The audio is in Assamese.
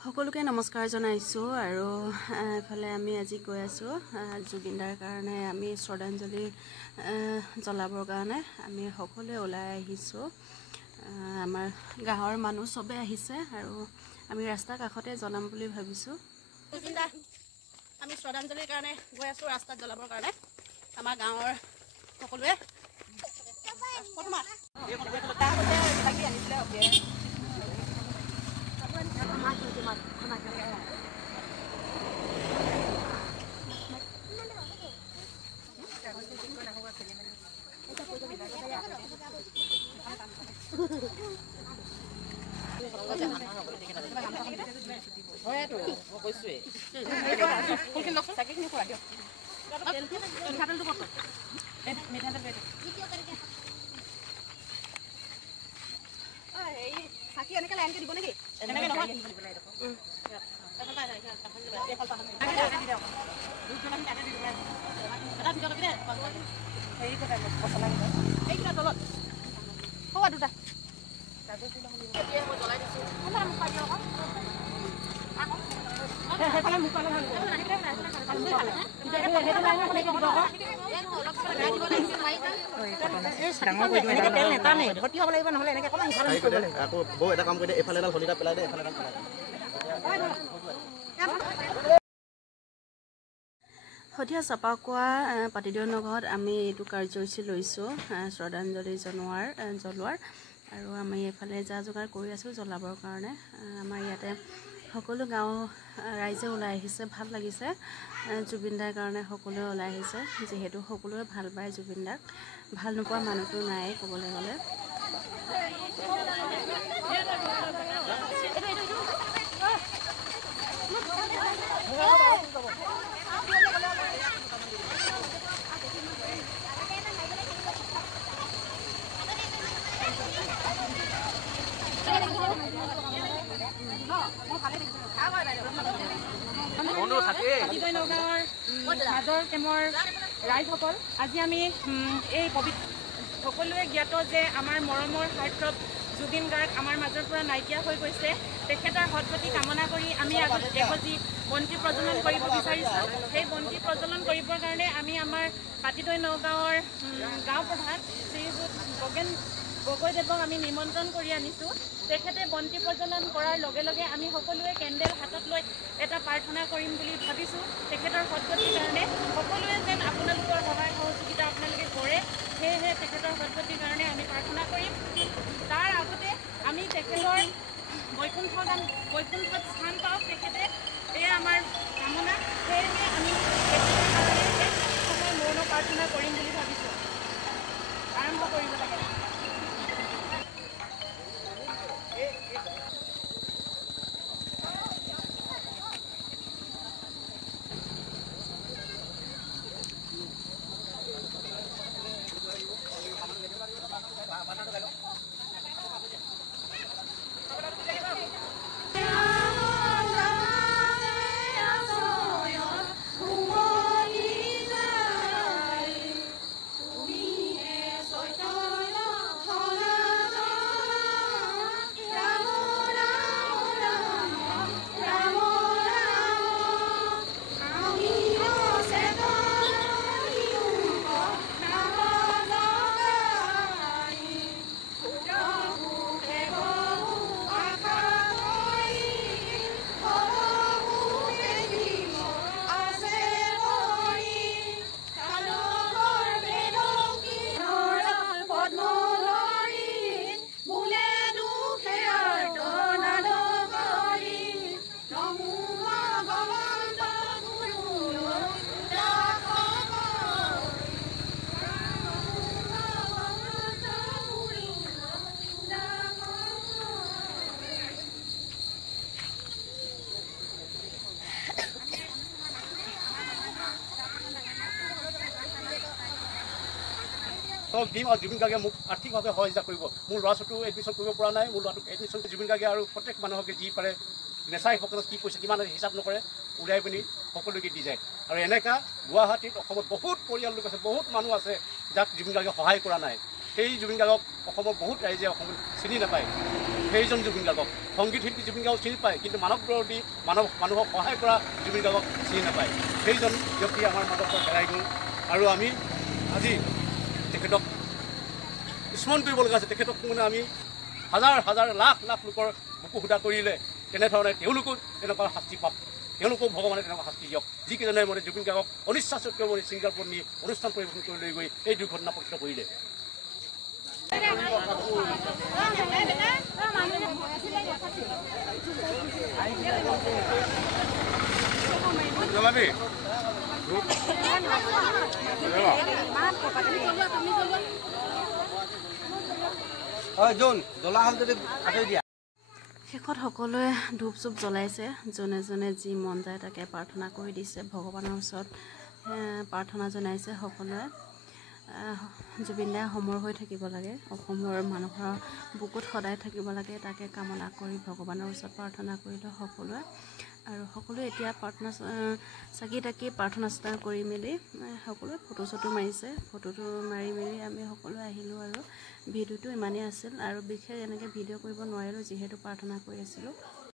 সকলোকে নমস্কাৰ জনাইছোঁ আৰু এফালে আমি আজি গৈ আছোঁ জুবিনদাৰ কাৰণে আমি শ্ৰদ্ধাঞ্জলি জ্বলাবৰ কাৰণে আমি সকলোৱে ওলাই আহিছোঁ। আমাৰ গাঁৱৰ মানুহ চবে আহিছে আৰু আমি ৰাস্তাৰ কাষতে জ্বলাম বুলি ভাবিছোঁ। জুবিনদা আমি শ্ৰদ্ধাঞ্জলিৰ কাৰণে গৈ আছোঁ ৰাস্তাত জ্বলাবৰ কাৰণে আমাৰ গাঁৱৰ সকলোৱে চাকি এনেকৈ লাইনকে দিব নেকি? এনেকৈ নহয় এইকেইটা তলত হ'ব দুটা জ্বলাই দিছোঁ। সঠিয়া চাপাকুৱা পাতিদিয়া নগৰত আমি এইটো কাৰ্যসূচী লৈছোঁ শ্ৰদ্ধাঞ্জলি জ্বলোৱাৰ আৰু আমি এইফালে যা যোগাৰ কৰি আছোঁ জ্বলাবৰ কাৰণে। আমাৰ ইয়াতে সকলো গাঁও ৰাইজে ওলাই আহিছে, ভাল লাগিছে। জুবিনদাৰ কাৰণে সকলোৱে ওলাই আহিছে, যিহেতু সকলোৱে ভাল পায় জুবিনদাক, ভাল নোপোৱা মানুহটো নাই ক'বলৈ গ'লে। মাজৰ কেমৰ ৰাইজসকল আজি আমি এই সকলোৱে জ্ঞাত যে আমাৰ মৰমৰ হাৰ্টথ্ৰব জুবিন গাৰ্গ আমাৰ মাজৰ পৰা নাইকিয়া হৈ গৈছে। তেখেতৰ সদ্গতি কামনা কৰি আমি এগজি বন্তি প্ৰজ্বলন কৰিব বিচাৰিছোঁ। সেই বন্তি প্ৰজ্বলন কৰিবৰ কাৰণে আমি আমাৰ পাতিদৈ নগাঁৱৰ গাঁও প্ৰধান শ্ৰীযুত গগৈদেৱক আমি নিমন্ত্ৰণ কৰি আনিছোঁ। তেখেতে বন্তি প্ৰজ্বলন কৰাৰ লগে লগে আমি সকলোৱে কেণ্ডেল হাতত লৈ এটা প্ৰাৰ্থনা কৰিম বুলি ভাবিছোঁ। তেখেতৰ সদ্গতিৰ কাৰণে সকলোৱে যেন আপোনালোকৰ সহায় সহযোগিতা আপোনালোকে কৰে, সেয়েহে তেখেতৰ সদ্গতিৰ কাৰণে আমি প্ৰাৰ্থনা কৰিম। তাৰ আগতে আমি তেখেতৰ বৈকুণ্ঠত স্থান পাওক তেখেতে, এয়া আমাৰ কামনা। সেয়েহে আমি তেখেতৰ কাৰণে এক সময় মৌন প্ৰাৰ্থনা কৰিম বুলি ভাবিছোঁ। আৰম্ভ কৰিব লাগে। সব দিম আৰু জুবিন গাৰ্গে মোক আৰ্থিকভাৱে সহযোগিতা কৰিব। মোৰ ল'ৰা ছোৱালীটো এডমিশ্যন কৰিব পৰা নাই, মোৰ ল'ৰাটোক এডমিশ্যন জুবিন গাৰ্গে আৰু প্ৰত্যেক মানুহকে যি পাৰে নেচাই পকেটত কি পইচা কিমান হিচাপ নকৰে উলিয়াই পিনি সকলোকে দি যায়। আৰু এনেকা গুৱাহাটীত অসমত বহুত পৰিয়াল লোক আছে, বহুত মানুহ আছে যাক জুবিন গাৰ্গে সহায় কৰা নাই। সেই জুবিন গাৰ্গক অসমৰ বহুত ৰাইজে অসমত চিনি নাপায়। সেইজন জুবিন গাৰ্গক। সংগীত শিল্পী জুবিন গাৰ্গক চিনি পায়, কিন্তু মানৱ বিৰোধী মানুহক সহায় কৰা জুবিন গাৰ্গক চিনি নাপায়। সেইজন ব্যক্তি আমাৰ মাজৰ পৰা হেৰাই গ'ল আৰু আমি আজি তেখেতক স্মৰণ কৰিব লগা আছে। তেখেতক মানে আমি হাজাৰ হাজাৰ লাখ লাখ লোকৰ বুকু সুধা কৰিলে তেনেধৰণে তেওঁলোকো তেনেকুৱা শাস্তি পাওক, তেওঁলোকেও ভগৱানে তেনেকুৱা শাস্তি দিয়ক। যিকেইজনে মানে জুবিন গাৰ্গক অনিচ্ছা স্বত্বেও মানে ছিংগাপুৰত নি অনুষ্ঠান পৰিৱেশন কৰি লৈ গৈ এই দুৰ্ঘটনা পতিত কৰিলে। শেষত সকলোৱে ধূপ চুপ জ্বলাইছে, যোনে যোনে যি মন যায় তাকে প্ৰাৰ্থনা কৰি দিছে, ভগৱানৰ ওচৰত প্ৰাৰ্থনা জনাইছে সকলোৱে। জুবিন দাই অমৰ হৈ থাকিব লাগে, অসমৰ মানুহৰ বুকুত সদায় থাকিব লাগে, তাকে কামনা কৰি ভগৱানৰ ওচৰত প্ৰাৰ্থনা কৰিলে সকলোৱে। আৰু সকলোৱে এতিয়া প্ৰাৰ্থনা চাকি তাকি প্ৰাৰ্থনা চাৰ্থনা কৰি মেলি সকলোৱে ফটো চটো মাৰিছে। ফটোটো মাৰি মেলি আমি সকলোৱে আহিলোঁ আৰু ভিডিঅ'টো ইমানেই আছিল আৰু বিশেষ এনেকৈ ভিডিঅ' কৰিব নোৱাৰিলোঁ যিহেতু প্ৰাৰ্থনা কৰি আছিলোঁ।